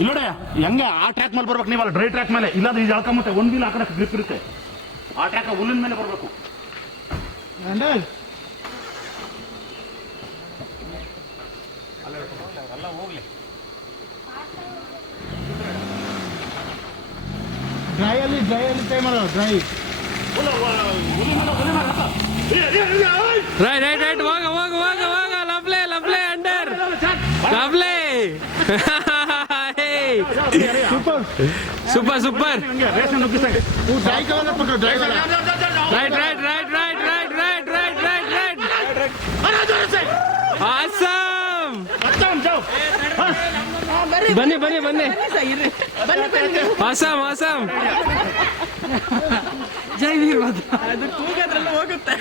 ಇಲ್ಲೋಡೆ ಹೆಂಗೆ ಆ ಟ್ರ್ಯಾಕ್ ಮೇಲೆ ಬರ್ಬೇಕು ನೀವಲ್ಲ, ಡ್ರೈ ಟ್ರ್ಯಾಕ್ ಮೇಲೆ. ಇಲ್ಲಾಂದ್ರೆ ಇದು ಎಳ್ಕೊಂಬತ್ತೆ, ಒಂದು ವೀಲ್ ಆ ಕಡೆ ಗ್ರಿಪ್ ಇರುತ್ತೆ. ಆ ಟ್ರ್ಯಾಕ್ ಹುಲ್ಲಿನ ಮೇಲೆ ಬರಬೇಕು. ಎಲ್ಲ ಹೋಗ್ಲಿ ಡ್ರೈಯಲ್ಲಿ ಟ್ರೈ ಮಾಡೋದು. ಡ್ರೈ ರೈಟ್ ಹೋಗ lovely under lovely. Super dry cover ಪಕड़ ಡ್ರೈ ರೈಟ್ ಆಸಮ್. ಬನ್ನಿ ಆಸಮ್. ಜೈ ವೀರಭದ್ರ. ಅದು ಕೂಗೋದ್ರಲ್ಲೂ ಹೋಗುತ್ತೆ.